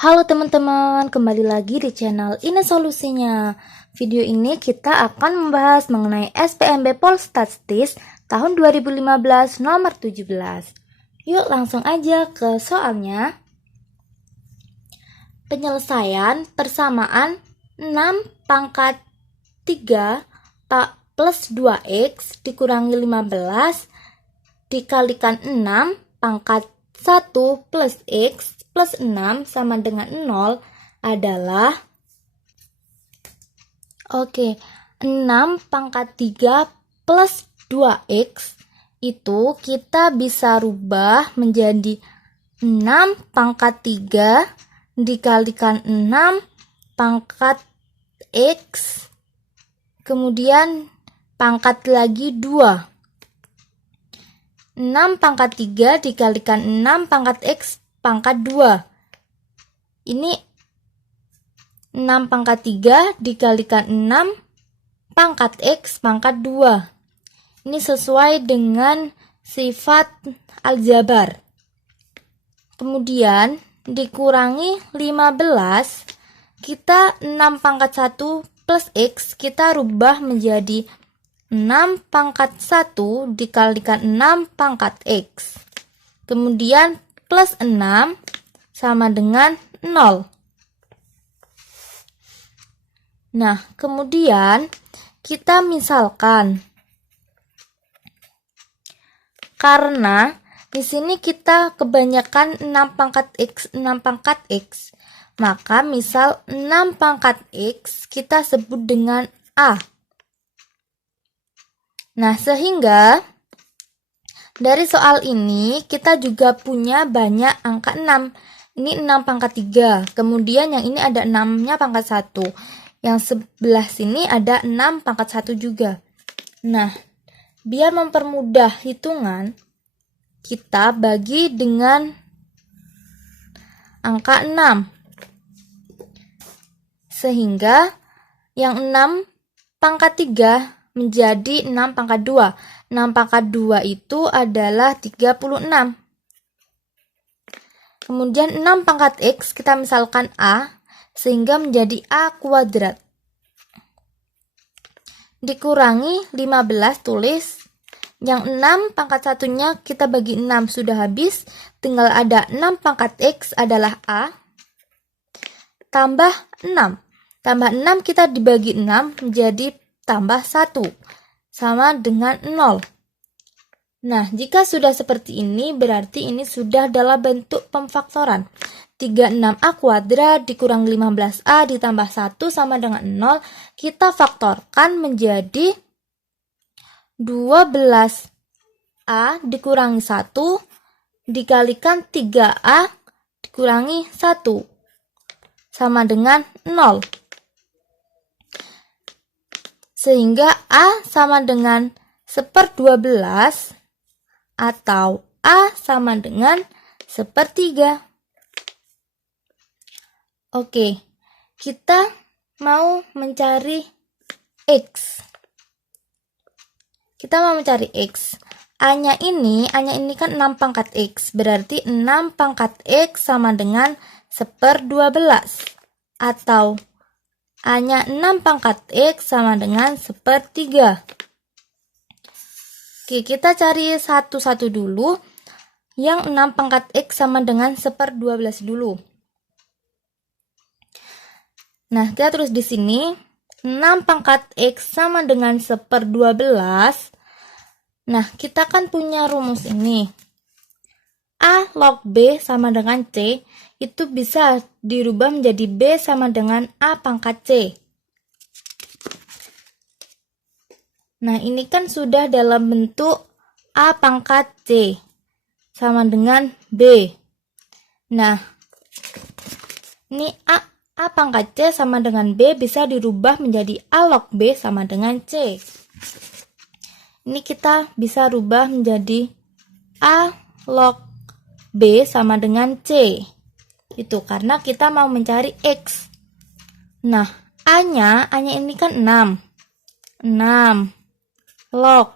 Halo teman-teman, kembali lagi di channel Ini Solusinya. Video ini kita akan membahas mengenai SPMB Polstatistis tahun 2015 nomor 17. Yuk langsung aja ke soalnya. Penyelesaian persamaan 6 pangkat 3 plus 2x dikurangi 15 dikalikan 6 pangkat 1 plus x plus 6 sama dengan 0 adalah 6 pangkat 3 plus 2x itu kita bisa rubah menjadi 6 pangkat 3 dikalikan 6 pangkat x kemudian pangkat lagi 2. 6 pangkat 3 dikalikan 6 pangkat x pangkat 2. Ini 6 pangkat 3 dikalikan 6 pangkat x pangkat 2. Ini sesuai dengan sifat aljabar. Kemudian dikurangi 15, kita 6 pangkat 1 plus x kita rubah menjadi 6 pangkat 1 dikalikan 6 pangkat x. Kemudian plus 6 sama dengan 0. Nah, kemudian kita misalkan karena di sini kita kebanyakan 6 pangkat x, maka misal 6 pangkat x kita sebut dengan A. Nah, sehingga dari soal ini kita juga punya banyak angka 6. Ini 6 pangkat 3. Kemudian yang ini ada 6-nya pangkat 1. Yang sebelah sini ada 6 pangkat 1 juga. Nah, biar mempermudah hitungan, kita bagi dengan angka 6. Sehingga yang 6 pangkat 3 menjadi 6 pangkat 2. 6 pangkat 2 itu adalah 36. Kemudian 6 pangkat x kita misalkan A, sehingga menjadi A kuadrat. Dikurangi 15 tulis. Yang 6 pangkat 1-nya kita bagi 6 sudah habis. Tinggal ada 6 pangkat x adalah A. Tambah 6. Tambah 6 kita dibagi 6 menjadi tambah 1 sama dengan 0. Nah, jika sudah seperti ini berarti ini sudah dalam bentuk pemfaktoran. 36A kuadrat dikurang 15A ditambah 1 sama dengan 0. Kita faktorkan menjadi 12A dikurangi 1 dikalikan 3A dikurangi 1 sama dengan 0. Sehingga A sama dengan 1/12 atau A sama dengan 1/3. Oke, kita mau mencari X. Kita mau mencari X. A-nya ini kan 6 pangkat X. Berarti 6 pangkat X sama dengan 1/12. Atau A-nya 6 pangkat X sama dengan 1/3. Oke, kita cari satu-satu dulu. Yang 6 pangkat X sama dengan 1/12 dulu. Nah, kita terus di sini. 6 pangkat X sama dengan 1/12. Nah, kita kan punya rumus ini. A log B sama dengan C. Itu bisa dirubah menjadi B sama dengan A pangkat C. Nah, ini kan sudah dalam bentuk A pangkat C sama dengan B. Nah, ini A pangkat C sama dengan B bisa dirubah menjadi A log B sama dengan C. Ini kita bisa rubah menjadi A log B sama dengan C. Itu karena kita mau mencari X. Nah, A-nya ini kan 6. 6 log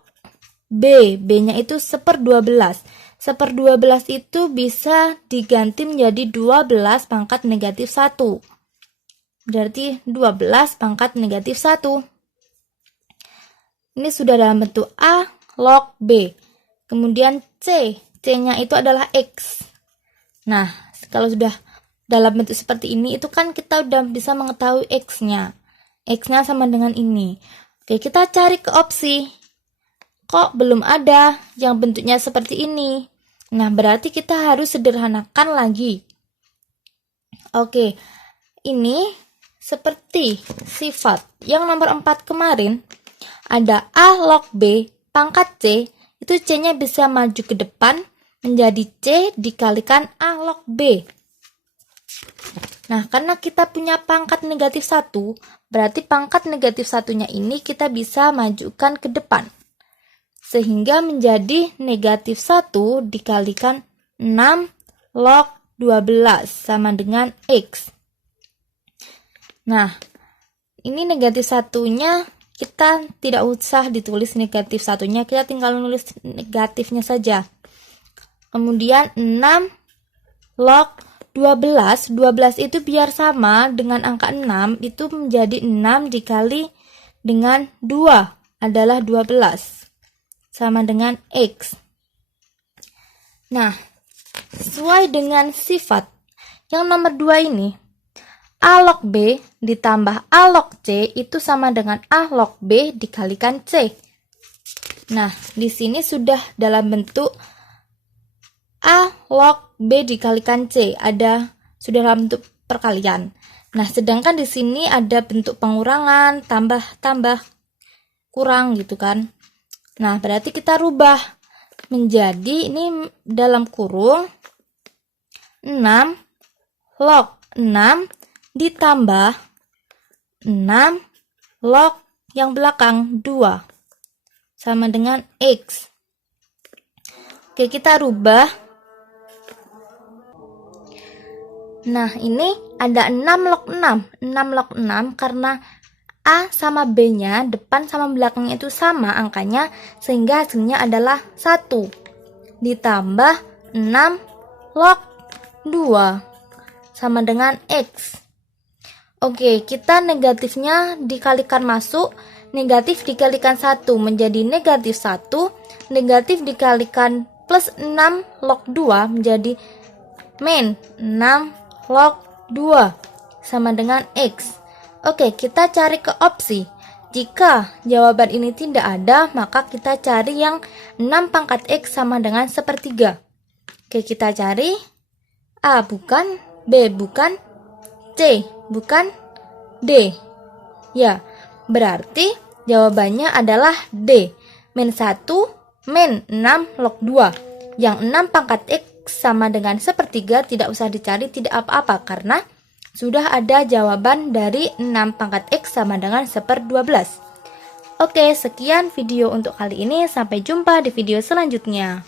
B, B-nya itu 1/12. 1/12 itu bisa diganti menjadi 12 pangkat negatif 1. Berarti 12 pangkat negatif 1. Ini sudah dalam bentuk A log B. Kemudian C. C-nya itu adalah X. Nah, kalau sudah dalam bentuk seperti ini, itu kan kita udah bisa mengetahui X-nya. X-nya sama dengan ini. Oke, kita cari ke opsi. Kok belum ada yang bentuknya seperti ini? Nah, berarti kita harus sederhanakan lagi. Oke, ini seperti sifat yang nomor 4 kemarin. Ada A log B pangkat C, itu C-nya bisa maju ke depan menjadi C dikalikan A log B. Nah, karena kita punya pangkat negatif 1, berarti pangkat negatif 1-nya ini kita bisa majukan ke depan. Sehingga menjadi negatif 1 dikalikan 6 log 12 sama dengan X. Nah, ini negatif 1-nya kita tidak usah ditulis negatif 1-nya, kita tinggal nulis negatifnya saja. Kemudian 6 log 12, 12 itu biar sama dengan angka 6, itu menjadi 6 dikali dengan 2 adalah 12, sama dengan X. Nah, sesuai dengan sifat yang nomor 2 ini, A log B ditambah A log C itu sama dengan A log B dikalikan C. Nah, di sini sudah dalam bentuk A log B dikalikan C, sudah dalam bentuk perkalian. Nah, sedangkan di sini ada bentuk pengurangan, tambah, kurang gitu kan. Nah, berarti kita rubah menjadi ini dalam kurung 6 log 6 ditambah 6 log yang belakang 2 sama dengan X. Oke, kita rubah. Nah, ini ada 6 log 6. 6 log 6 karena A sama B-nya, depan sama belakangnya itu sama angkanya, sehingga hasilnya adalah 1. Ditambah 6 log 2 sama dengan X. Oke, kita negatifnya dikalikan masuk, negatif dikalikan 1 menjadi negatif 1, negatif dikalikan plus 6 log 2 menjadi min 6 log 2 sama dengan X. Oke, kita cari ke opsi. Jika jawaban ini tidak ada, maka kita cari yang 6 pangkat X sama dengan 1/3. Oke, kita cari A bukan, B bukan, C bukan, D. Ya, berarti jawabannya adalah D. Min 1 min 6 log 2. Yang 6 pangkat X sama dengan 1/3 tidak usah dicari, tidak apa-apa karena sudah ada jawaban dari 6 pangkat X sama dengan 1/12. Oke, sekian video untuk kali ini. Sampai jumpa di video selanjutnya.